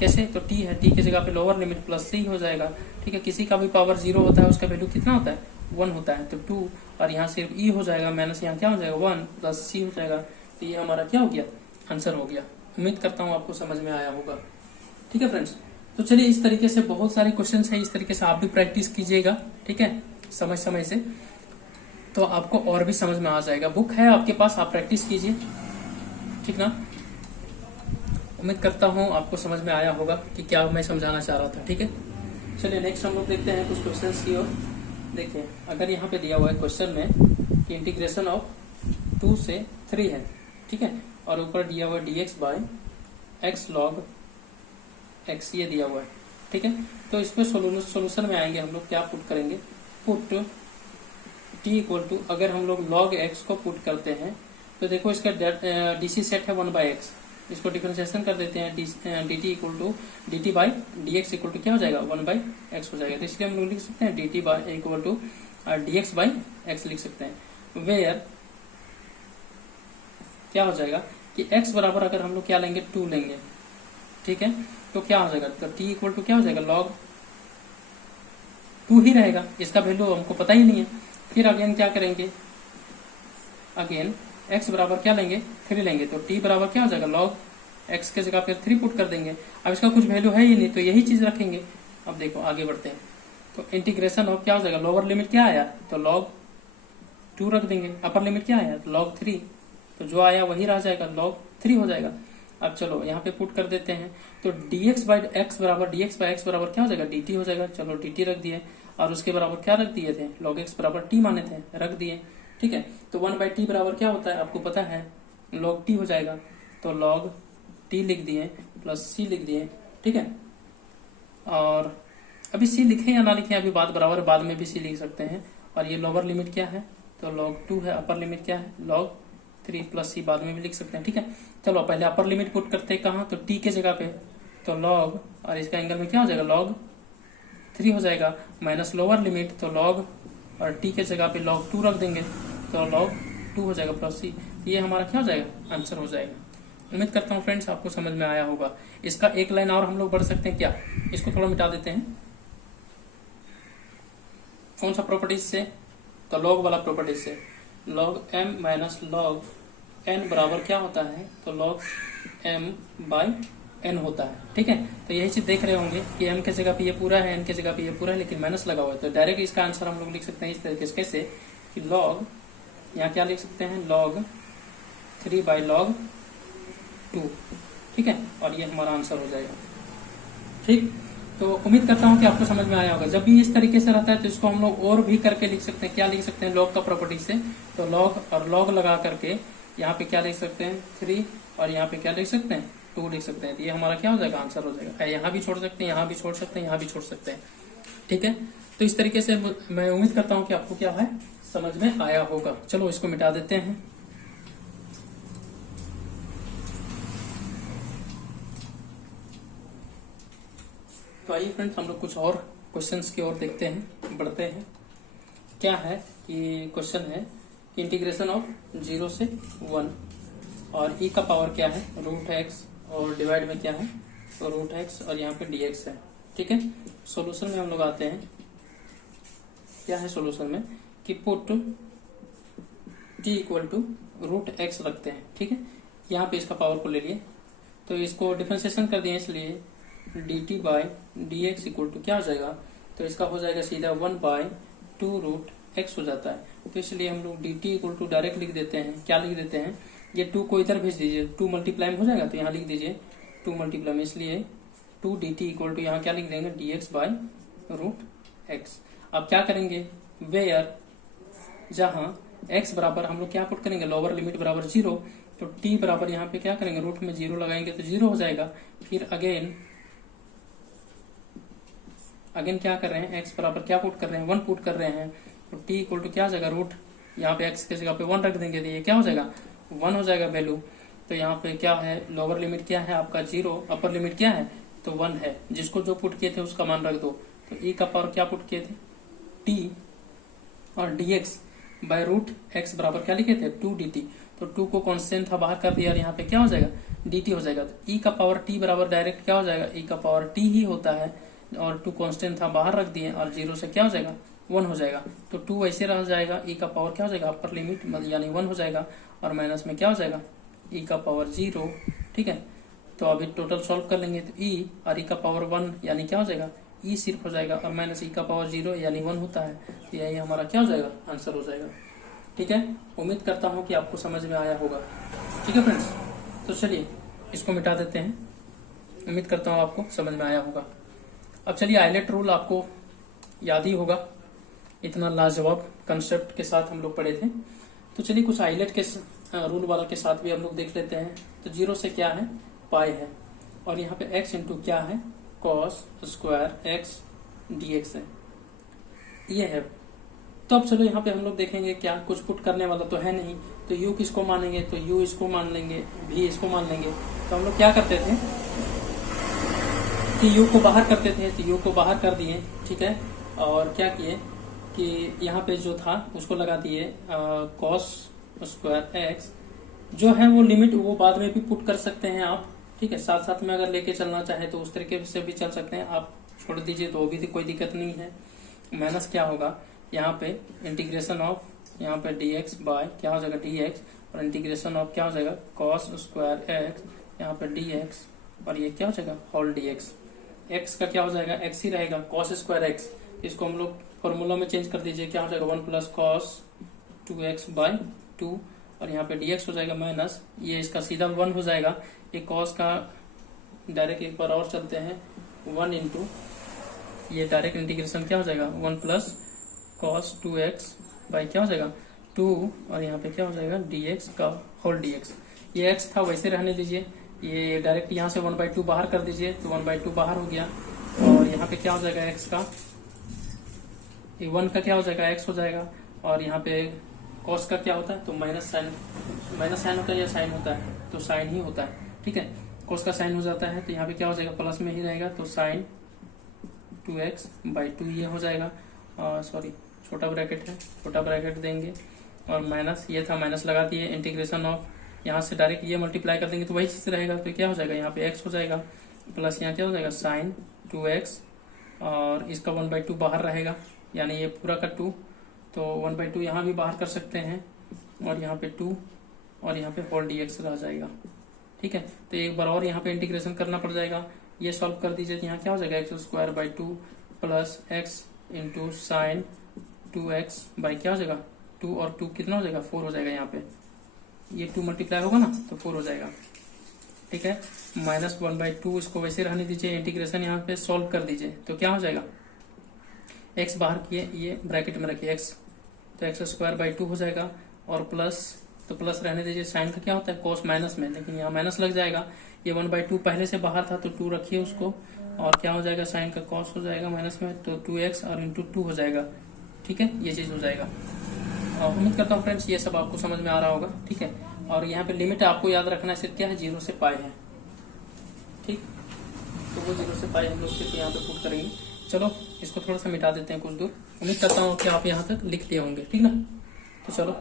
कैसे, तो t है, t के जगह पे लोअर लिमिट प्लस c हो जाएगा, ठीक है। किसी का भी पावर 0 होता है, उसका वैल्यू कितना होता है, 1 होता है, तो 2, और यहाँ सिर्फ e हो जाएगा, माइनस यहाँ क्या हो जाएगा, 1 प्लस c हो जाएगा। तो ये हमारा क्या हो गया, आंसर हो गया। उम्मीद करता हूँ आपको समझ में आया होगा, ठीक है फ्रेंड्स। तो चलिए इस तरीके से बहुत सारे क्वेश्चंस हैं, इस तरीके से आप भी प्रैक्टिस कीजिएगा, ठीक है, समय से, तो आपको और भी समझ में आ जाएगा। बुक है आपके पास, आप प्रैक्टिस कीजिए, ठीक ना। उम्मीद करता हूँ आपको समझ में आया होगा कि क्या मैं समझाना चाह रहा था, ठीक है। चलिए नेक्स्ट हम लोग देखते हैं कुछ क्वेश्चंस की ओर। देखिए अगर यहाँ पे दिया हुआ है क्वेश्चन में कि इंटीग्रेशन ऑफ 2 से 3 है, ठीक है, और ऊपर दिया हुआ है dx/x log x, ये दिया हुआ है, ठीक है। तो इसमें सोल्यूशन में आएंगे हम लोग, क्या पुट करेंगे, पुट t इक्वल टू, अगर हम लोग log x को पुट करते हैं तो देखो इसका डीसी सेट है 1/x, इसको डिफरेंशिएशन कर देते हैं, dt equal to dt/dx equal to क्या हो जाएगा, 1/x हो जाएगा। तो इसलिए हम लोग लिख सकते हैं dt इक्वल टू dx/x लिख सकते हैं। वेयर क्या हो जाएगा कि x बराबर अगर हम लोग क्या लेंगे 2 लेंगे, ठीक है, तो क्या हो जाएगा, तो t इक्वल टू क्या हो जाएगा log 2 ही रहेगा, इसका वैल्यू हमको पता ही नहीं है। फिर अगेन क्या करेंगे, अगेन x बराबर क्या लेंगे 3 लेंगे, तो t बराबर क्या हो जाएगा log x के जगह पे 3 पुट कर देंगे। अब इसका कुछ वैल्यू है ही नहीं तो यही चीज रखेंगे। अब देखो आगे बढ़ते हैं, तो इंटीग्रेशन ऑफ क्या हो जाएगा, लोअर लिमिट क्या आया तो log 2 रख देंगे, अपर लिमिट क्या आया log 3, तो जो आया वही रह जाएगा log 3 हो जाएगा। अब चलो यहाँ पे पुट कर देते हैं, तो dx बाई एक्स बराबर क्या हो जाएगा dt हो जाएगा। चलो dt रख दिए और उसके बराबर क्या रख दिए थे, log x बराबर t माने थे, रख दिए, ठीक है। तो 1/t बराबर क्या होता है आपको पता है, log t हो जाएगा, तो log t लिख दिए प्लस c लिख दिए, ठीक है। और अभी c लिखें या ना लिखें अभी बात बराबर, बाद में भी c लिख सकते हैं। और ये लोअर लिमिट क्या है तो log 2 है, अपर लिमिट क्या है log 3 प्लस c बाद में भी लिख सकते हैं, ठीक है। चलो पहले अपर लिमिट पुट करते हैं कहाँ, तो t के जगह पे, तो log और इसका एंगल में क्या हो जाएगा log 3 हो जाएगा, माइनस लोअर लिमिट तो log और t के जगह पे log 2 रख देंगे तो log 2 हो जाएगा प्लस c। ये हमारा क्या हो जाएगा, आंसर हो जाएगा। उम्मीद करता हूँ फ्रेंड्स आपको समझ में आया होगा। इसका एक लाइन और हम लोग बढ़ सकते हैं क्या, इसको थोड़ा मिटा देते हैं। कौन सा प्रॉपर्टीज से, तो log वाला प्रॉपर्टीज से, log m minus log n बराबर क्या होता है, तो log m बाई n होता है, ठीक है। तो यही चीज देख रहे होंगे कि m के जगह पे ये पूरा है, n के जगह पे ये पूरा है, लेकिन माइनस लगा हुआ है, तो डायरेक्ट इसका आंसर हम लोग लिख सकते हैं इस तरीके से, कैसे कि log, यहाँ क्या लिख सकते हैं log 3 बाई log 2, ठीक है, और ये हमारा आंसर हो जाएगा, ठीक। तो उम्मीद करता हूँ कि आपको समझ में आया होगा। जब भी इस तरीके से रहता है तो इसको हम लोग और भी करके लिख सकते हैं, क्या लिख सकते हैं log का प्रॉपर्टी से, तो log और log लगा करके यहाँ पे क्या लिख सकते हैं 3 और यहाँ पे क्या लिख सकते हैं 2 लिख सकते हैं, तो ये हमारा क्या हो जाएगा आंसर हो जाएगा। यहाँ भी छोड़ सकते हैं, यहाँ भी छोड़ सकते हैं, यहाँ भी छोड़ सकते हैं, ठीक है। तो इस तरीके से मैं उम्मीद करता हूँ कि आपको क्या है समझ में आया होगा। चलो इसको मिटा देते हैं। तो आइए फ्रेंड्स हम लोग कुछ और क्वेश्चंस की ओर देखते हैं, बढ़ते हैं। क्या है कि क्वेश्चन है इंटीग्रेशन ऑफ 0 से 1 और e का पावर क्या है √x और डिवाइड में क्या है तो √x और यहाँ पे dx है, ठीक है। सॉल्यूशन में हम लोग आते हैं, क्या है सॉल्यूशन में कि put t equal to √x रखते हैं, ठीक है। यहाँ पे इसका पावर को ले लिए तो इसको डिफरेंशिएशन कर दिए, इसलिए dt by dx equal to क्या हो जाएगा, तो इसका हो जाएगा सीधा 1/2√x हो जाता है। तो इसलिए हम लोग dt इक्वल टू डायरेक्ट लिख देते हैं, क्या लिख देते हैं, ये 2 को इधर भेज दीजिए, 2 मल्टीप्लाई हो जाएगा तो यहाँ लिख दीजिए 2 मल्टीप्लाई, इसलिए 2 dt इक्वल टू यहाँ क्या लिख देंगे dx बाई √x। अब क्या करेंगे, वेयर जहां x बराबर हम लोग क्या पुट करेंगे, लोअर लिमिट बराबर 0, तो t बराबर यहाँ पे क्या करेंगे रूट में 0 लगाएंगे तो 0 हो जाएगा। फिर अगेन क्या कर रहे हैं, x बराबर क्या पुट कर रहे हैं 1 पुट कर रहे हैं, तो t इक्वल टू क्या हो जाएगा रूट, यहाँ पे x के जगह पे 1 रख देंगे तो ये क्या हो जाएगा 1 हो जाएगा वैल्यू। तो यहाँ पे क्या है, लोअर लिमिट क्या है आपका 0, अपर लिमिट क्या है तो 1 है, जिसको जो पुट किए थे उसका मान रख दो। तो e का पावर क्या पुट किए थे t और dx बाय √x बराबर क्या लिखे थे 2 dt, तो 2 को कांस्टेंट था बाहर कर दिया और यहाँ पे क्या हो जाएगा dt हो जाएगा। तो e का पावर t बराबर डायरेक्ट क्या हो जाएगा, e का पावर t ही होता है और 2 कांस्टेंट था बाहर रख दिए और 0 से क्या हो जाएगा 1 हो जाएगा। तो 2 ऐसे रह जाएगा, e का पावर क्या हो जाएगा अपर लिमिट यानी 1 हो जाएगा और माइनस में क्या हो जाएगा e का पावर 0, ठीक है। तो अभी टोटल सॉल्व कर लेंगे तो e और e का पावर 1 यानी क्या हो जाएगा e सिर्फ हो जाएगा और माइनस e का पावर 0 यानी 1 होता है, तो यही हमारा क्या हो जाएगा आंसर हो जाएगा, ठीक है। उम्मीद करता हूँ कि आपको समझ में आया होगा, ठीक है फ्रेंड्स। तो चलिए इसको मिटा देते हैं, उम्मीद करता हूँ आपको समझ में आया होगा। अब चलिए आइलेट रूल आपको याद ही होगा, इतना लाजवाब कंसेप्ट के साथ हम लोग पढ़े थे। तो चलिए कुछ आइलेट के रूल वाला के साथ भी हम लोग देख लेते हैं। तो 0 से क्या है पाई है और यहाँ पे x इंटू क्या है cos स्क्वायर x dx है, ये है। तो अब चलो यहाँ पे हम लोग देखेंगे क्या कुछ पुट करने वाला तो है नहीं, तो u किसको मानेंगे, तो u इसको मान लेंगे, v इसको मान लेंगे। तो हम लोग क्या करते थे कि u को बाहर करते थे, तो u को बाहर कर दिए, ठीक है। और क्या किए कि यहाँ पे जो था उसको लगा दिए कॉस स्क्वायर एक्स, जो है वो लिमिट वो बाद में भी पुट कर सकते हैं आप, ठीक है। साथ साथ में अगर लेके चलना चाहे तो उस तरीके से भी चल सकते हैं, आप छोड़ दीजिए तो भी कोई दिक्कत नहीं है। माइनस क्या होगा यहाँ पे इंटीग्रेशन ऑफ यहाँ पे dx बाय क्या हो जाएगा dx, और इंटीग्रेशन ऑफ क्या हो जाएगा कॉस स्क्वायर एक्स यहाँ पे dx, और ये क्या हो जाएगा होल dx। x का क्या हो जाएगा x ही रहेगा कॉस स्क्वायर एक्स, इसको हम लोग फॉर्मूला में चेंज कर दीजिए, क्या हो जाएगा 1 प्लस कॉस 2x बाय 2, और यहाँ पे dx हो जाएगा माइनस, ये इसका सीधा 1 हो जाएगा। ये कॉस का डायरेक्ट एक बार और चलते हैं 1 इंटू ये डायरेक्ट इंटीग्रेशन क्या हो जाएगा 1 प्लस कॉस 2x बाई क्या हो जाएगा 2, और यहाँ पे क्या हो जाएगा dx का होल dx। ये x था वैसे रहने दीजिए, ये डायरेक्ट यहाँ से 1/2 बाहर कर दीजिए तो 1/2 बाहर हो गया, और यहाँ पे क्या हो जाएगा x का, ये 1 का क्या हो जाएगा x हो जाएगा, और यहाँ पे cos का क्या होता है तो माइनस साइन होता है या साइन होता है तो साइन ही होता है, ठीक है। cos का साइन हो जाता है तो यहाँ पे क्या हो जाएगा प्लस में ही रहेगा, तो साइन 2x बाई 2 ये हो जाएगा, सॉरी छोटा ब्रैकेट है, छोटा ब्रैकेट देंगे, और माइनस ये था माइनस लगा दिए, इंटीग्रेशन ऑफ यहाँ से डायरेक्ट ये मल्टीप्लाई कर देंगे तो वही चीज रहेगा, तो क्या हो जाएगा यहाँ पे x हो जाएगा प्लस यहाँ क्या हो जाएगा साइन 2x, और इसका 1/2 बाहर रहेगा, यानी ये पूरा का 2, तो 1/2 यहाँ भी बाहर कर सकते हैं, और यहाँ पे 2, और यहाँ पे होल dx रह जाएगा, ठीक है। तो एक बार और यहाँ पे इंटीग्रेशन करना पड़ जाएगा, ये सॉल्व कर दीजिए तो यहाँ क्या हो जाएगा x square by 2 plus x into sine 2x by क्या हो जाएगा 2, और 2 कितना हो जाएगा 4 हो जाएगा, यहाँ पे ये 2 मल्टीप्लाई होगा ना तो 4 हो जाएगा, ठीक है। माइनस 1/2 इसको वैसे रहने दीजिए, इंटीग्रेशन यहाँ पे सॉल्व कर दीजिए तो क्या हो जाएगा x बाहर किए ये ब्रैकेट में रखिए x, तो एक्स स्क्वायर बाई 2 हो जाएगा, और प्लस तो प्लस रहने दीजिए, साइन का क्या होता है कॉस माइनस में, लेकिन यहाँ माइनस लग जाएगा, ये 1/2 पहले से बाहर था तो 2 रखिए उसको, और क्या हो जाएगा साइन का कॉस हो जाएगा माइनस में, तो 2x और इंटू 2 हो जाएगा, ठीक है। ये चीज हो जाएगा, और उम्मीद करता हूँ फ्रेंड्स ये सब आपको समझ में आ रहा होगा, ठीक है। और यहाँ पे लिमिट आपको याद रखना है सिर्फ क्या है 0 से पाई है, ठीक, तो वो 0 से पाई हम लोग सिर्फ यहाँ पे पुट करेंगे। चलो इसको थोड़ा सा मिटा देते हैं कुछ दूर, उम्मीद करता हूँ कि आप यहाँ तक लिख लिए होंगे, ठीक ना। तो चलो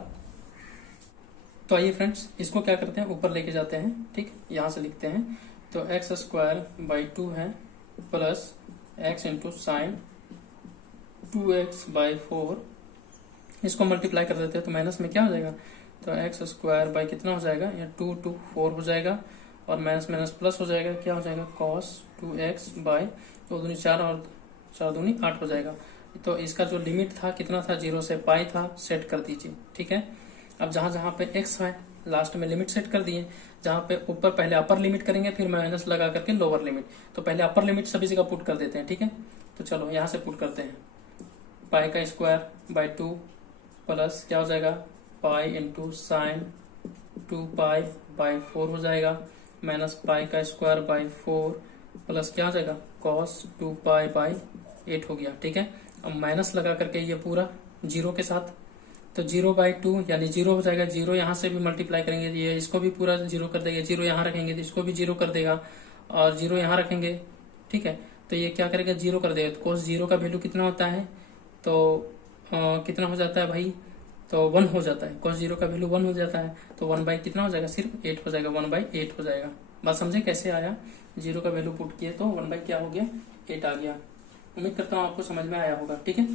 तो आइए फ्रेंड्स इसको क्या करते हैं ऊपर लेके जाते हैं, ठीक, यहाँ से लिखते हैं, तो एक्स स्क्वायर बाई 2 है plus x into sine 2x by 4, इसको मल्टीप्लाई कर देते हैं तो माइनस में क्या हो जाएगा, तो एक्स स्क्वायर बाई कितना हो जाएगा या 2 to 4 हो जाएगा, और माइनस माइनस प्लस हो जाएगा, क्या हो जाएगा कॉस 2x बाई 2 दूनी 4 और 4 दूनी 8 हो जाएगा। तो इसका जो लिमिट था कितना था 0 से पाई था, सेट कर दीजिए, ठीक है। अब जहां जहां पे x है लास्ट में लिमिट सेट कर दिए, जहां पे ऊपर पहले अपर लिमिट करेंगे फिर माइनस लगा करके लोअर लिमिट, तो पहले अपर लिमिट सभी जगह पुट कर देते हैं, ठीक है। तो चलो यहाँ से पुट करते हैं, पाई का स्क्वायर बाई 2 प्लस क्या हो जाएगा pi into sine 2 pi by 4 हो जाएगा, माइनस पाई का स्क्वायर बाई 4 प्लस क्या हो जाएगा कॉस 2 पाई बाई 8 हो गया, ठीक है। अब माइनस लगा करके ये पूरा 0 के साथ, तो 0/2 यानी 0 हो जाएगा, 0 यहाँ से भी मल्टीप्लाई करेंगे ये इसको भी पूरा 0 कर देगा, 0 यहाँ रखेंगे तो इसको भी 0 कर देगा, और 0 यहाँ रखेंगे, ठीक है। तो ये क्या करेगा 0 कर देगा, तो cos 0 का वैल्यू कितना होता है, तो कितना हो जाता है भाई, तो 1 हो जाता है, cos 0 का वैल्यू 1 हो जाता है, तो 1 कितना हो जाएगा सिर्फ 8 हो जाएगा, 1/8 हो जाएगा। बात समझे कैसे आया, 0 का वैल्यू पुट किए तो 1 क्या हो गया 8 आ गया। उम्मीद करता हूँ आपको समझ में आया होगा, ठीक है।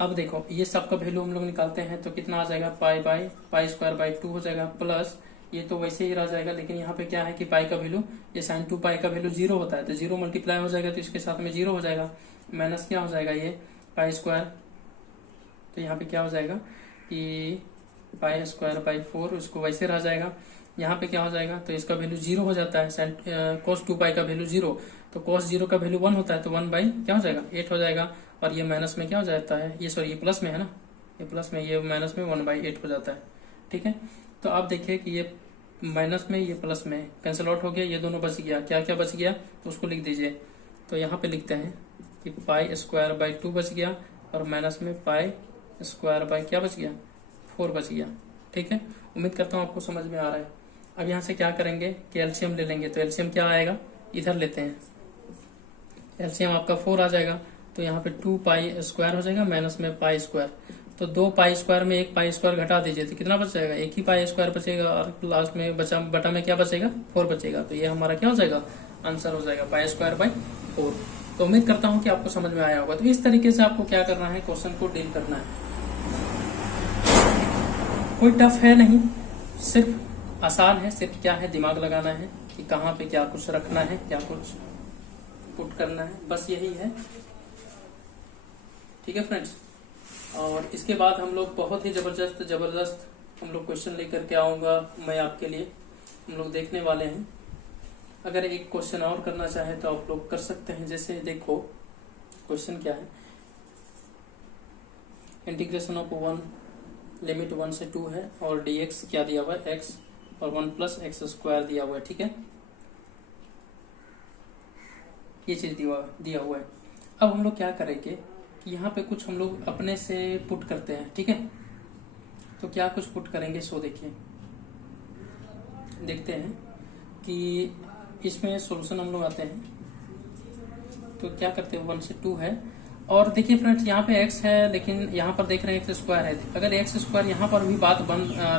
अब देखो ये सब का वैल्यू हम लोग निकालते हैं तो कितना आ जाएगा पाई स्क्वायर बाई 2 हो जाएगा, प्लस ये तो वैसे ही रह जाएगा, लेकिन यहाँ पे क्या है कि पाई का वैल्यू ये साइन 2 पाई का वैल्यू 0 होता है, तो 0 मल्टीप्लाई हो जाएगा तो इसके साथ में 0 हो जाएगा, माइनस क्या हो जाएगा ये पाई स्क्वायर, तो यहाँ पे क्या हो जाएगा कि पाई स्क्वायर बाई 4 उसको वैसे रह जाएगा, यहाँ पे क्या हो जाएगा तो इसका वैल्यू 0 हो जाता है, cos 2 पाई का वैल्यू 0, तो cos 0 का वैल्यू 1 होता है, तो 1 क्या हो जाएगा 8 हो जाएगा, और ये माइनस में क्या हो जाता है, ये सॉरी ये प्लस में है ना, ये प्लस में ये माइनस में 1/8 हो जाता है, ठीक है। तो आप देखिए कि ये माइनस में ये प्लस में कैंसिल आउट हो गया, ये दोनों बच गया, क्या क्या बच गया तो उसको लिख दीजिए, तो यहाँ पे लिखते हैं कि पाई स्क्वायर बाई 2 बच गया, और माइनस में पाई स्क्वायर बाई क्या बच गया 4 बच गया, ठीक है। उम्मीद करता हूँ आपको समझ में आ रहा है। अब यहाँ से क्या करेंगे कि एलसीएम ले लेंगे, तो एलसीएम क्या आएगा इधर लेते हैं, एलसीएम आपका 4 आ जाएगा, तो यहाँ पे 2 पाई स्क्वायर हो जाएगा माइनस में पाई स्क्वायर। तो 2 पाई स्क्वायर में 1 पाई स्क्वायर घटा दीजिए तो कितना बच जाएगा, 1 ही पाई स्क्वायर बचेगा और लास्ट में बटा में क्या बचेगा, 4 बचेगा। तो ये हमारा क्या हो जाएगा, आंसर हो जाएगा पाई स्क्वायर बाई 4। तो उम्मीद करता हूँ कि आपको समझ में आया होगा। तो इस तरीके से आपको क्या करना है, क्वेश्चन को डील करना है। कोई टफ है नहीं, सिर्फ आसान है। सिर्फ क्या है, दिमाग लगाना है कि कहाँ पे क्या कुछ रखना है, क्या कुछ पुट करना है, बस यही है। ठीक है फ्रेंड्स। और इसके बाद हम लोग बहुत ही जबरदस्त हम लोग क्वेश्चन लेकर के आऊंगा मैं आपके लिए, हम लोग देखने वाले हैं। अगर एक क्वेश्चन और करना चाहे तो आप लोग कर सकते हैं। जैसे देखो क्वेश्चन क्या है, इंटीग्रेशन ऑफ 1 लिमिट 1 से 2 है और dx क्या दिया हुआ है, x और 1 प्लस एक्स स्क्वायर दिया हुआ है। ठीक है, ये चीज दिया हुआ है। अब हम लोग क्या करेंगे कि यहाँ पे कुछ हम लोग अपने से पुट करते हैं। ठीक है, तो क्या कुछ पुट करेंगे सो देखिए, देखते हैं कि इसमें सॉल्यूशन हम लोग आते हैं। तो क्या करते हैं, 1 से 2 है और देखिए फ्रेंड्स यहाँ पे x है लेकिन यहाँ पर देख रहे हैं एक्स स्क्वायर है। अगर एक्स स्क्वायर यहाँ पर भी बात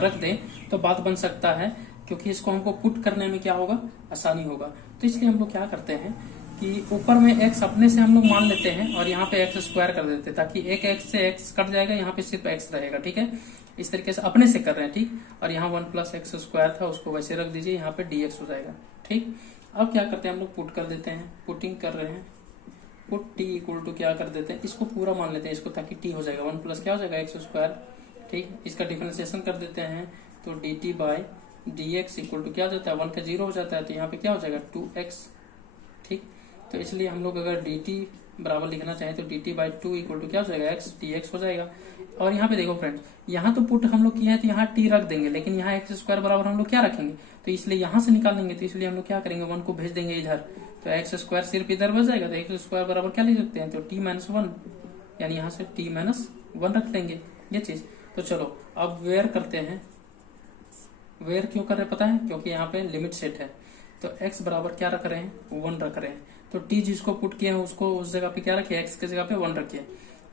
रख दे तो बात बन सकता है, क्योंकि इसको हमको पुट करने में क्या होगा, आसानी होगा। तो इसलिए हम लोग क्या करते हैं कि ऊपर में x अपने से हम लोग मान लेते हैं और यहाँ पे एक्स स्क्वायर कर देते हैं, ताकि एक x से x कट जाएगा, यहाँ पे सिर्फ x रहेगा। ठीक है, इस तरीके से अपने से कर रहे हैं। ठीक, और यहाँ 1 प्लस एक्स स्क्वायर था उसको वैसे रख दीजिए, यहाँ पे dx हो जाएगा। ठीक, अब क्या करते हैं हम लोग पुट कर देते हैं, पुटिंग कर रहे हैं। पुट t इक्वल टू क्या कर देते हैं, इसको पूरा मान लेते हैं इसको, ताकि t हो जाएगा 1 प्लस क्या हो जाएगा एक्स स्क्वायर। ठीक, इसका डिफरेंशिएशन कर देते हैं तो dt by dx equal to क्या हो जाता है, 1 का 0 हो जाता है, तो यहाँ पे क्या हो जाएगा 2x। ठीक, तो इसलिए हम लोग अगर dt बराबर लिखना चाहें तो dt बाई 2 इक्वल टू क्या हो जाएगा, x dx हो जाएगा। और यहाँ पे देखो फ्रेंड्स, यहाँ तो पुट हम लोग किए हैं तो यहाँ t रख देंगे, लेकिन यहाँ एक्स स्क्वायर बराबर हम लोग क्या रखेंगे, तो इसलिए यहाँ से निकालेंगे। तो इसलिए हम लोग क्या करेंगे, 1 को भेज देंगे इधर, तो एक्स स्क्वायर सिर्फ इधर बच जाएगा। तो एक्स स्क्वायर बराबर क्या लिख सकते हैं, तो t माइनस 1, यानी यहाँ से t माइनस 1 रख लेंगे ये चीज। तो चलो अब वेयर करते हैं। वेयर क्यों कर रहे हैं पता है, क्योंकि यहाँ पे लिमिट सेट है। तो x बराबर क्या रख रहे हैं, 1 रख रहे हैं। तो t जिसको पुट किए हैं उसको उस जगह पे क्या रखिए, x की जगह पे 1 रखिए।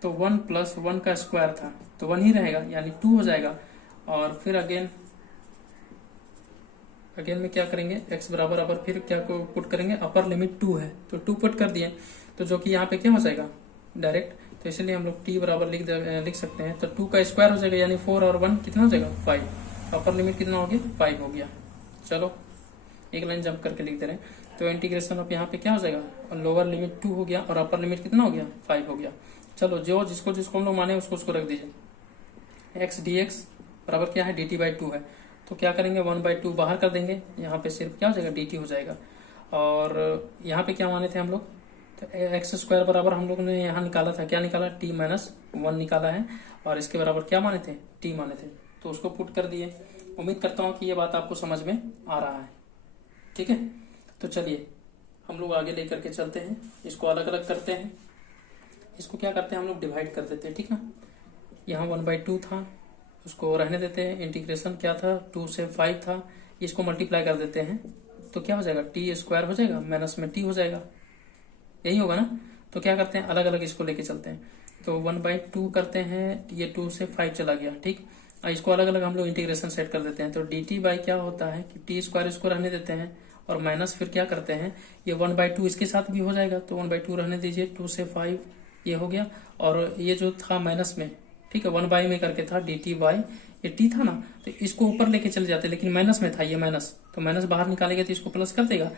तो 1 प्लस 1 का स्क्वायर था तो 1 ही रहेगा, यानी 2 हो जाएगा। और फिर अगेन में क्या करेंगे, x बराबर अपर फिर क्या को पुट करेंगे, अपर लिमिट 2 है तो 2 पुट कर दिए, तो जो कि यहाँ पे क्या हो जाएगा डायरेक्ट। तो इसलिए हम लोग t बराबर लिख सकते हैं। तो 2 का स्क्वायर हो जाएगा, यानी 4 और 1 कितना हो जाएगा 5। अपर लिमिट कितना हो गया, 5 हो गया। चलो एक लाइन जंप करके लिख दे रहे हैं। तो इंटीग्रेशन ऑफ यहाँ पे क्या हो जाएगा, और लोअर लिमिट 2 हो गया और अपर लिमिट कितना हो गया, 5 हो गया। चलो जो जिसको हम लोग माने उसको रख दीजिए। x dx बराबर क्या है, dt बाई 2 है। तो क्या करेंगे, 1 बाई 2 बाहर कर देंगे, यहाँ पे सिर्फ क्या हो जाएगा, dt हो जाएगा। और यहाँ पे क्या माने थे हम लोग, तो एक्स स्क्वायर बराबर हम लोग ने यहाँ निकाला था, क्या निकाला, t माइनस 1 निकाला है। और इसके बराबर क्या माने थे, t माने थे, तो उसको पुट कर दिए। उम्मीद करता हूँ कि ये बात आपको समझ में आ रहा है। ठीक है, तो चलिए हम लोग आगे लेकर के चलते हैं। इसको अलग अलग करते हैं, इसको क्या करते हैं हम लोग डिवाइड कर देते हैं। ठीक ना, यहाँ 1 बाई 2 था उसको रहने देते हैं। इंटीग्रेशन क्या था, 2 से 5 था, इसको मल्टीप्लाई कर देते हैं तो क्या हो जाएगा, टी स्क्वायर हो जाएगा, माइनस में टी हो जाएगा, यही होगा ना। तो क्या करते हैं, अलग अलग इसको लेके चलते हैं। तो 1 बाई 2 करते हैं, ये 2 से 5 चला गया। ठीक, इसको अलग अलग हम लोग इंटीग्रेशन सेट कर देते हैं। तो डी टी बाई क्या होता है कि टी स्क्वायर इसको रहने देते हैं और माइनस फिर क्या करते हैं, ये 1 बाई 2 इसके साथ भी हो जाएगा, तो 1 बाई 2 रहने दीजिए, 2 से 5 ये हो गया। और ये जो था माइनस में, ठीक है, 1 बाई में करके था डी टी बाई, ये टी था ना, तो इसको ऊपर लेके चले जाते, लेकिन माइनस में था ये माइनस, तो माइनस बाहर निकालेंगे तो इसको प्लस कर देगा।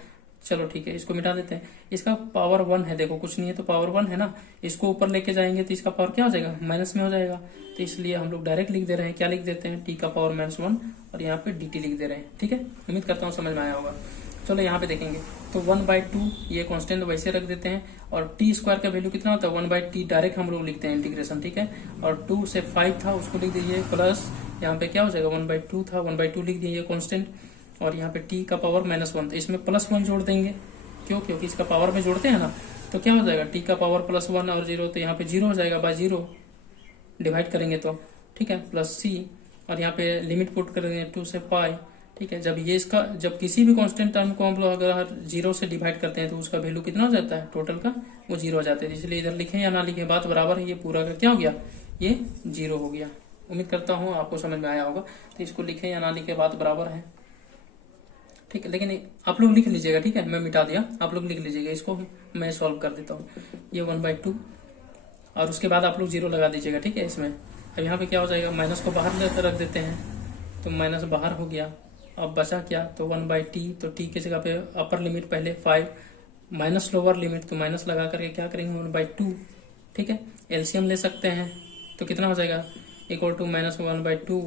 चलो ठीक है, इसको मिटा देते हैं। इसका पावर 1 है, देखो कुछ नहीं है तो पावर 1 है ना, इसको ऊपर लेके जाएंगे तो इसका पावर क्या हो जाएगा, माइनस में हो जाएगा। तो इसलिए हम लोग डायरेक्ट लिख दे रहे हैं, क्या लिख देते हैं, टी का पावर -1 और यहाँ पे डी टी लिख दे रहे हैं। ठीक है, उम्मीद करता हूँ समझ में आया होगा। चलो यहाँ पे देखेंगे तो 1 बाई 2 ये कांस्टेंट वैसे रख देते हैं, और टी स्क्वायर का वैल्यू कितना होता है, 1 बाई टी डायरेक्ट हम लोग लिखते हैं इंटीग्रेशन। ठीक है, और 2 से 5 था उसको लिख दीजिए, प्लस यहाँ पे क्या हो जाएगा, 1 बाई 2 था, 1 बाई 2 लिख दीजिए कांस्टेंट, और यहाँ पे टी का पावर -1, तो इसमें +1 जोड़ देंगे। क्यों, क्योंकि इसका पावर में जोड़ते हैं ना, तो क्या हो जाएगा, टी का पावर +1 और 0, तो यहाँ पे 0 हो जाएगा, बाय 0 डिवाइड करेंगे तो, ठीक है, प्लस सी, और यहाँ पे लिमिट पुट करेंगे 2 से 5, ठीक है। जब किसी भी कांस्टेंट टर्म को हम लोग अगर 0 से डिवाइड करते हैं तो उसका वैल्यू कितना हो जाता है, टोटल का वो 0 हो जाता है। इसलिए इधर लिखें या ना लिखें बात बराबर है, ये पूरा का क्या हो गया, ये 0 हो गया। उम्मीद करता हूँ आपको समझ में आया होगा। तो इसको लिखें या ना लिखें बात बराबर है, ठीक है। लेकिन आप लोग लिख लीजिएगा, ठीक है, मैं मिटा दिया, आप लोग लिख लीजिएगा। इसको मैं सॉल्व कर देता हूँ। ये 1/2 और उसके बाद आप लोग 0 लगा दीजिएगा, ठीक है। इसमें अब यहाँ पे क्या हो जाएगा, माइनस को बाहर रख देते हैं तो माइनस बाहर हो गया। अब बचा क्या, तो 1/t, तो t की जगह पे अपर लिमिट पहले 5 माइनस लोअर लिमिट, तो माइनस लगा करके क्या करेंगे 1/2, ठीक है। एलसीएम ले सकते हैं तो कितना हो जाएगा, इक्वल टू -1/2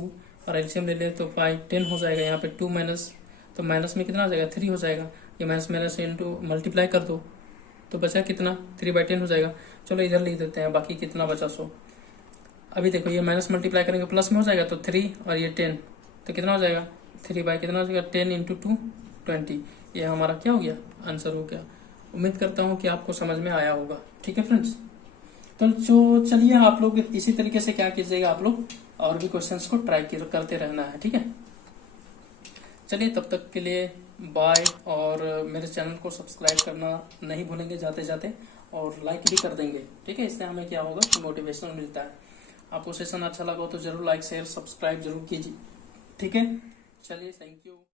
और एलसीएम ले ले तो 5 10 हो जाएगा। यहाँ पे 2 माइनस, तो माइनस में कितना आ जाएगा 3 हो जाएगा। ये माइनस माइनस इंटू मल्टीप्लाई कर दो तो बचा कितना 3/10 हो जाएगा। चलो इधर लिख देते हैं बाकी कितना बचा सो। अभी देखो ये माइनस मल्टीप्लाई करेंगे प्लस में हो जाएगा, तो 3 और ये 10 तो कितना हो जाएगा 3 कितना हो जाएगा 10 इंटू 2 20। ये हमारा क्या हो गया, आंसर हो गया। उम्मीद करता हूँ कि आपको समझ में आया होगा, ठीक है फ्रेंड्स। तो जो चलिए आप लोग इसी तरीके से क्या कीजिएगा, आप लोग और भी क्वेश्चंस को ट्राई करते रहना है, ठीक है। चलिए तब तक के लिए बाय, और मेरे चैनल को सब्सक्राइब करना नहीं भूलेंगे जाते जाते, और लाइक भी कर देंगे, ठीक है। इससे हमें क्या होगा कि मोटिवेशन मिलता है। आपको सेशन अच्छा लगा हो तो जरूर लाइक शेयर सब्सक्राइब जरूर कीजिए, ठीक है। चलिए थैंक यू।